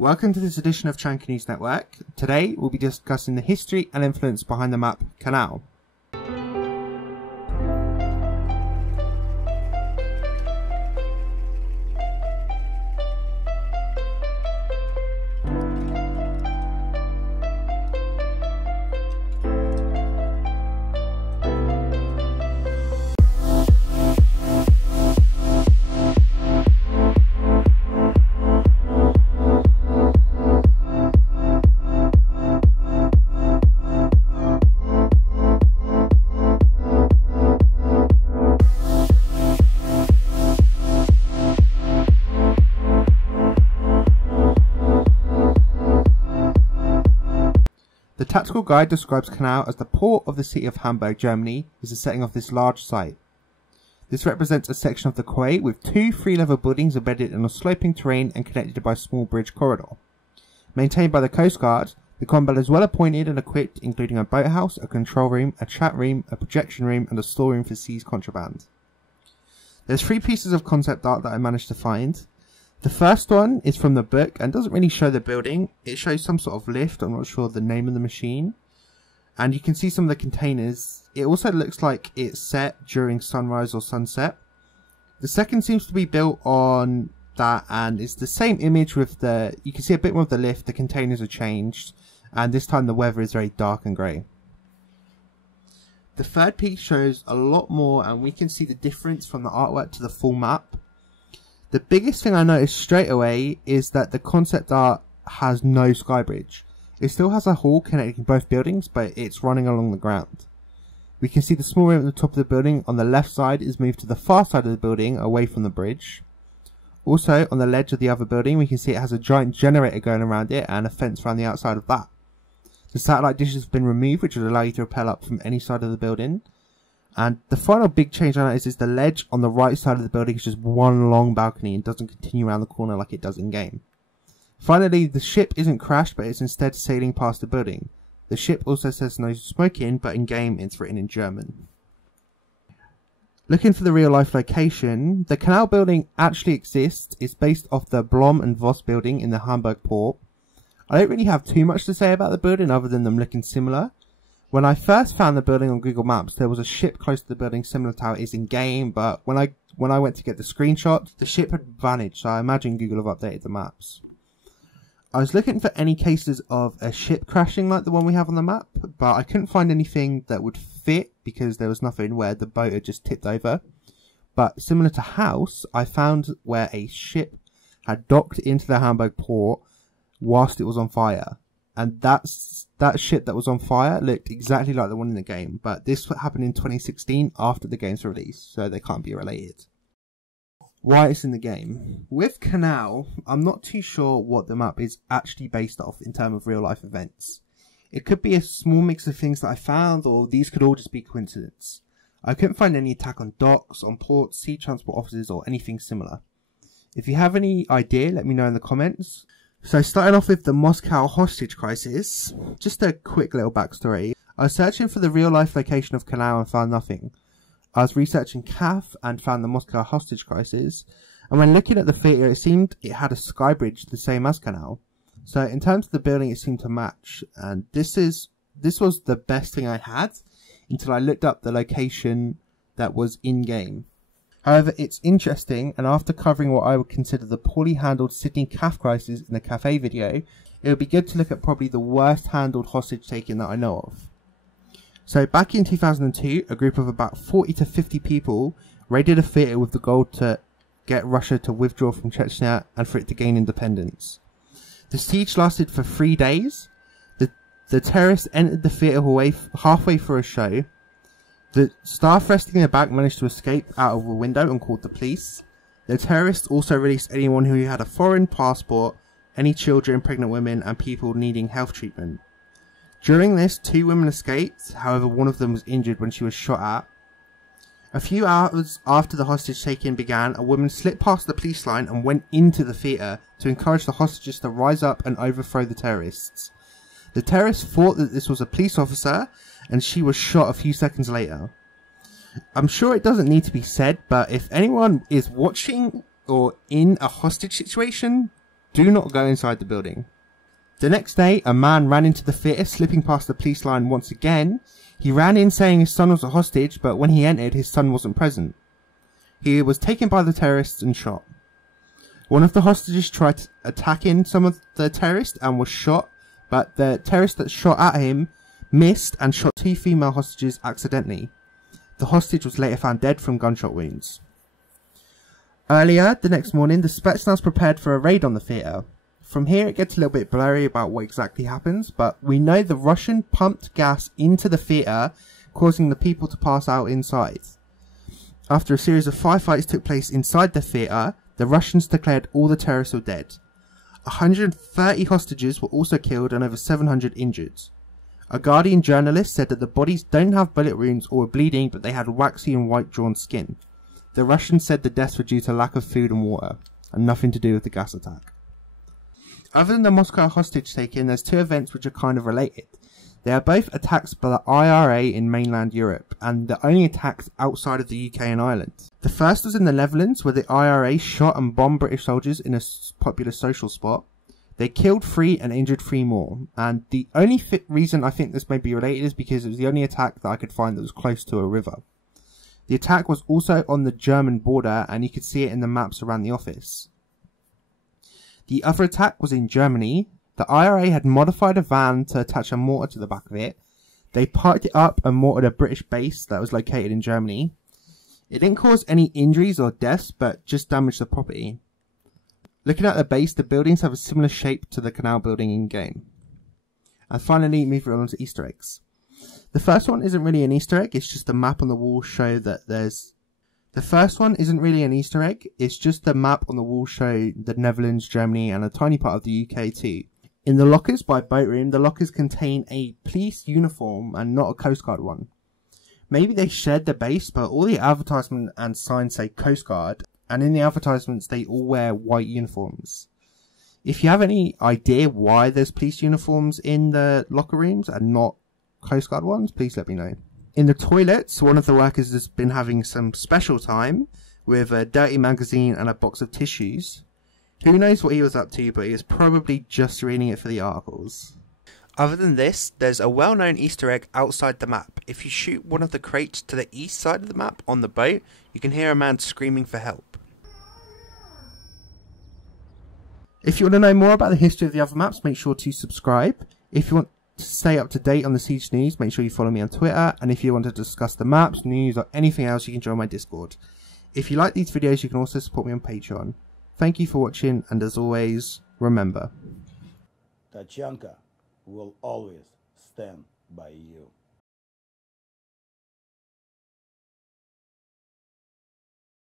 Welcome to this edition of Chanka News Network. Today we'll be discussing the history and influence behind the map Kanal. The tactical guide describes Kanal as the port of the city of Hamburg, Germany, is the setting of this large site. This represents a section of the quay with two three-level buildings embedded in a sloping terrain and connected by a small bridge corridor. Maintained by the Coast Guard, the combat is well appointed and equipped, including a boathouse, a control room, a chat room, a projection room, and a storeroom for seized contraband. There's three pieces of concept art that I managed to find. The first one is from the book and doesn't really show the building. It shows some sort of lift. I'm not sure the name of the machine. And you can see some of the containers. It also looks like it's set during sunrise or sunset. The second seems to be built on that, and it's the same image with you can see a bit more of the lift. The containers are changed, and this time the weather is very dark and grey. The third piece shows a lot more, and we can see the difference from the artwork to the full map. The biggest thing I noticed straight away is that the concept art has no sky bridge. It still has a hall connecting both buildings, but it's running along the ground. We can see the small room at the top of the building on the left side is moved to the far side of the building away from the bridge. Also, on the ledge of the other building, we can see it has a giant generator going around it and a fence around the outside of that. The satellite dishes have been removed, which would allow you to rappel up from any side of the building. And the final big change I noticed is the ledge on the right side of the building is just one long balcony and doesn't continue around the corner like it does in game. Finally, the ship isn't crashed, but it's instead sailing past the building. The ship also says no smoking, but in game it's written in German. Looking for the real life location, the Kanal building actually exists. It's based off the Blom and Voss building in the Hamburg port. I don't really have too much to say about the building other than them looking similar. When I first found the building on Google Maps, there was a ship close to the building similar to how it is in game, but when I went to get the screenshot, the ship had vanished, so I imagine Google have updated the maps. I was looking for any cases of a ship crashing like the one we have on the map, but I couldn't find anything that would fit because there was nothing where the boat had just tipped over. But similar to House, I found where a ship had docked into the Hamburg port whilst it was on fire. And that ship that was on fire looked exactly like the one in the game, but this happened in 2016 after the game's release, so they can't be related. Why it's in the game. With Kanal, I'm not too sure what the map is actually based off in terms of real life events. It could be a small mix of things that I found, or these could all just be coincidence. I couldn't find any attack on docks, on ports, sea transport offices, or anything similar. If you have any idea, let me know in the comments. So starting off with the Moscow hostage crisis, just a quick little backstory. I was searching for the real life location of Kanal and found nothing. I was researching CAF and found the Moscow hostage crisis, and when looking at the theatre it seemed it had a sky bridge the same as Kanal. So in terms of the building it seemed to match, and this was the best thing I had until I looked up the location that was in game. However, it's interesting, and after covering what I would consider the poorly handled Sydney CAF crisis in the cafe video, it would be good to look at probably the worst handled hostage taking that I know of. So back in 2002, a group of about 40 to 50 people raided a theatre with the goal to get Russia to withdraw from Chechnya and for it to gain independence. The siege lasted for 3 days. The terrorists entered the theatre hallway halfway through a show. The staff resting their back managed to escape out of a window and called the police. The terrorists also released anyone who had a foreign passport, any children, pregnant women, and people needing health treatment. During this, 2 women escaped, however one of them was injured when she was shot at. A few hours after the hostage taking began, a woman slipped past the police line and went into the theatre to encourage the hostages to rise up and overthrow the terrorists. The terrorists thought that this was a police officer, and she was shot a few seconds later. I'm sure it doesn't need to be said, but if anyone is watching or in a hostage situation, Do not go inside the building. The next day, a man ran into the theatre, slipping past the police line once again. He ran in saying his son was a hostage, but when he entered, his son wasn't present. He was taken by the terrorists and shot. One of the hostages tried attacking some of the terrorists and was shot, but the terrorist that shot at him missed and shot 2 female hostages accidentally. The hostage was later found dead from gunshot wounds. Earlier, the next morning, the Spetsnaz prepared for a raid on the theatre. From here it gets a little bit blurry about what exactly happens, but we know the Russian pumped gas into the theatre, causing the people to pass out inside. After a series of firefights took place inside the theatre, the Russians declared all the terrorists were dead. 130 hostages were also killed and over 700 injured. A Guardian journalist said that the bodies don't have bullet wounds or were bleeding, but they had waxy and white drawn skin. The Russians said the deaths were due to lack of food and water, and nothing to do with the gas attack. Other than the Moscow hostage taking, there's 2 events which are kind of related. They are both attacks by the IRA in mainland Europe, and the only attacks outside of the UK and Ireland. The first was in the Netherlands, where the IRA shot and bombed British soldiers in a popular social spot. They killed 3 and injured 3 more, and the only reason I think this may be related is because it was the only attack that I could find that was close to a river. The attack was also on the German border, and you could see it in the maps around the office. The other attack was in Germany. The IRA had modified a van to attach a mortar to the back of it. They parked it up and mortared a British base that was located in Germany. It didn't cause any injuries or deaths, but just damaged the property. Looking at the base, the buildings have a similar shape to the Kanal building in game. And finally, moving on to Easter eggs. The first one isn't really an Easter egg, it's just a map on the wall show that there's... The first one isn't really an Easter egg, it's just a map on the wall show the Netherlands, Germany and a tiny part of the UK too. In the lockers by Boat Room, the lockers contain a police uniform and not a Coast Guard one. Maybe they shared the base, but all the advertisement and signs say Coast Guard, and in the advertisements they all wear white uniforms. If you have any idea why there's police uniforms in the locker rooms and not Coast Guard ones, please let me know. In the toilets, one of the workers has been having some special time with a dirty magazine and a box of tissues. Who knows what he was up to, but he was probably just reading it for the articles. Other than this, there's a well-known Easter egg outside the map. If you shoot one of the crates to the east side of the map on the boat, you can hear a man screaming for help. If you want to know more about the history of the other maps, make sure to subscribe. If you want to stay up to date on the Siege news, make sure you follow me on Twitter. And if you want to discuss the maps, news or anything else, you can join my Discord. If you like these videos, you can also support me on Patreon. Thank you for watching, and as always, remember, that Chanka will always stand by you.